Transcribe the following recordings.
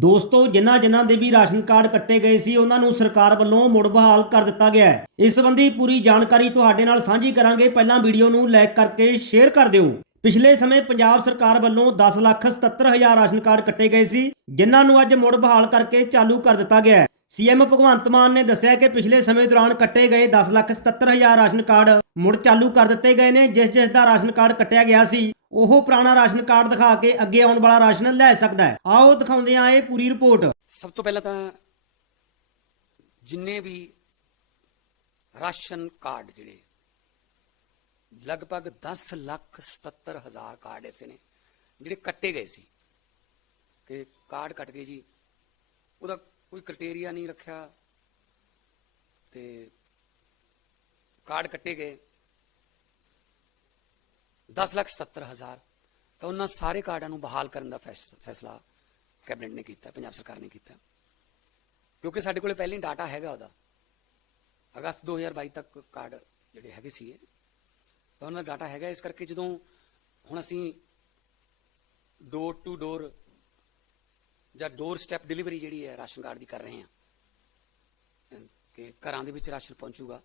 ਦੋਸਤੋ, ਜਿਨ੍ਹਾਂ ਜਿਨ੍ਹਾਂ ਦੇ ਵੀ ਰਾਸ਼ਨ ਕਾਰਡ ਕੱਟੇ ਗਏ ਸੀ, ਉਹਨਾਂ ਨੂੰ ਸਰਕਾਰ ਵੱਲੋਂ ਮੁੜ ਬਹਾਲ ਕਰ ਦਿੱਤਾ ਗਿਆ ਹੈ। ਇਸ ਸੰਬੰਧੀ ਪੂਰੀ ਜਾਣਕਾਰੀ ਤੁਹਾਡੇ ਨਾਲ ਸਾਂਝੀ ਕਰਾਂਗੇ। ਪਹਿਲਾਂ ਵੀਡੀਓ ਨੂੰ ਲਾਈਕ ਕਰਕੇ ਸ਼ੇਅਰ ਕਰ ਦਿਓ। ਪਿਛਲੇ ਸਮੇਂ ਪੰਜਾਬ ਸਰਕਾਰ ਵੱਲੋਂ 10 ਲੱਖ 77 ਹਜ਼ਾਰ ਰਾਸ਼ਨ ਕਾਰਡ ਕੱਟੇ ਗਏ ਸੀ, ਜਿਨ੍ਹਾਂ ਨੂੰ ਅੱਜ ਮੁੜ ਬਹਾਲ ਕਰਕੇ ਚਾਲੂ ਕਰ ਦਿੱਤਾ ਗਿਆ ਹੈ। ਸੀਐਮ ਭਗਵੰਤ ਮਾਨ ਨੇ ਦੱਸਿਆ ਕਿ ਪਿਛਲੇ ਸਮੇਂ ਦੌਰਾਨ ਕੱਟੇ ਗਏ 10 ਲੱਖ 77 ਹਜ਼ਾਰ ਰਾਸ਼ਨ ਕਾਰਡ ਮੁੜ ਚਾਲੂ ਕਰ ਦਿੱਤੇ ਗਏ ਨੇ, ਜਿਸ ਜਿਸ ਦਾ ਰਾਸ਼ਨ ਕਾਰਡ ਕੱਟਿਆ ਗਿਆ ਸੀ। ਉਹ ਪੁਰਾਣਾ ਰਾਸ਼ਨ ਕਾਰਡ ਦਿਖਾ ਕੇ ਅੱਗੇ ਆਉਣ ਵਾਲਾ ਰਾਸ਼ਨ ਲੈ ਸਕਦਾ ਹੈ। ਆਓ ਦਿਖਾਉਂਦੇ ਹਾਂ ਇਹ ਪੂਰੀ ਰਿਪੋਰਟ। ਸਭ ਤੋਂ ਪਹਿਲਾਂ ਤਾਂ ਜਿੰਨੇ ਵੀ ਰਾਸ਼ਨ ਕਾਰਡ ਜਿਹੜੇ, ਲਗਭਗ 10 ਲੱਖ 77 ਹਜ਼ਾਰ ਕਾਰਡ ਐਸੇ ਨੇ, ਜਿਹੜੇ ਕੱਟੇ ਗਏ ਸੀ। ਕਿ ਕਾਰਡ ਕੱਟ ਗਏ ਜੀ, ਉਹਦਾ ਕੋਈ ਕ੍ਰਾਈਟੇਰੀਆ ਨਹੀਂ ਰੱਖਿਆ ਤੇ ਕਾਰਡ ਕੱਟੇ ਗਏ। 10 ਲੱਖ 77 ਹਜ਼ਾਰ, ਤਾਂ ਉਹਨਾਂ ਸਾਰੇ ਕਾਰਡਾਂ ਨੂੰ ਬਹਾਲ ਕਰਨ ਦਾ ਫੈਸ- ਫੈਸਲਾ ਕੈਬਨਿਟ ਨੇ ਕੀਤਾ, ਪੰਜਾਬ ਸਰਕਾਰ ਨੇ ਕੀਤਾ। ਕਿਉਂਕਿ ਸਾਡੇ ਕੋਲੇ ਪਹਿਲਾਂ ਹੀ ਡਾਟਾ ਹੈਗਾ ਉਹਦਾ। ਅਗਸਤ 2022 ਤੱਕ ਕਾਰਡ ਜਿਹੜੇ ਹੈਗੇ ਸੀ ਤਾਂ ਉਹਨਾਂ ਦਾ ਡਾਟਾ ਹੈਗਾ। ਇਸ ਕਰਕੇ ਜਦੋਂ ਹੁਣ ਅਸੀਂ ਡੋਰ ਟੂ ਡੋਰ ਜਾਂ ਡੋਰ ਸਟੈਪ ਡਿਲੀਵਰੀ ਜਿਹੜੀ ਹੈ ਰਾਸ਼ਨ ਕਾਰਡ ਦੀ ਕਰ ਰਹੇ ਹਾਂ, ਕਿ ਘਰਾਂ ਦੇ ਵਿੱਚ ਰਾਸ਼ਨ ਪਹੁੰਚੂਗਾ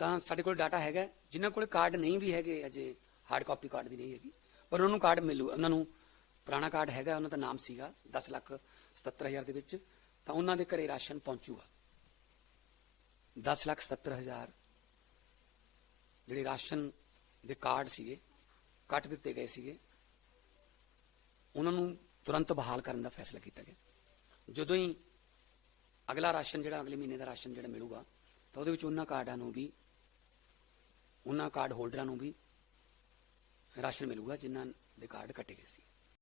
ਤਾਂ ਸਾਡੇ ਕੋਲ ਡਾਟਾ ਹੈਗਾ ਜਿਨ੍ਹਾਂ ਕੋਲ ਕਾਰਡ ਨਹੀਂ ਵੀ ਹੈਗੇ, ਅਜੇ ਹਾਰਡ ਕਾਪੀ ਕਾਰਡ ਦੀ ਨਹੀਂ ਹੈਗੀ, ਪਰ ਉਹਨਾਂ ਨੂੰ ਕਾਰਡ ਮਿਲੂ, ਉਹਨਾਂ ਨੂੰ ਪੁਰਾਣਾ ਕਾਰਡ ਹੈਗਾ, ਉਹਨਾਂ ਦਾ ਨਾਮ ਸੀਗਾ 10 ਲੱਖ 77000 ਦੇ ਵਿੱਚ, ਤਾਂ ਉਹਨਾਂ ਦੇ ਘਰੇ ਰਾਸ਼ਨ ਪਹੁੰਚੂਗਾ। 10 ਲੱਖ 77000 ਜਿਹੜੇ ਰਾਸ਼ਨ ਦੇ ਕਾਰਡ ਸੀਗੇ, ਕੱਟ ਦਿੱਤੇ ਗਏ ਸੀਗੇ, ਉਹਨਾਂ ਨੂੰ ਤੁਰੰਤ ਬਹਾਲ ਕਰਨ ਦਾ ਫੈਸਲਾ ਕੀਤਾ ਗਿਆ। ਜਦੋਂ ਹੀ ਅਗਲਾ ਰਾਸ਼ਨ ਜਿਹੜਾ, ਅਗਲੇ ਮਹੀਨੇ ਦਾ ਰਾਸ਼ਨ ਜਿਹੜਾ ਮਿਲੂਗਾ, ਤਾਂ ਉਹਦੇ ਵਿੱਚ ਉਹਨਾਂ ਕਾਰਡਾਂ ਨੂੰ ਵੀ ਉਹਨਾਂ ਕਾਰਡ ਹੋਲਡਰਾਂ ਨੂੰ ਵੀ ਰਾਸ਼ਨ ਮਿਲੂਗਾ ਜਿਨ੍ਹਾਂ ਦੇ ਕਾਰਡ ਕੱਟੇ ਗਏ ਸੀ।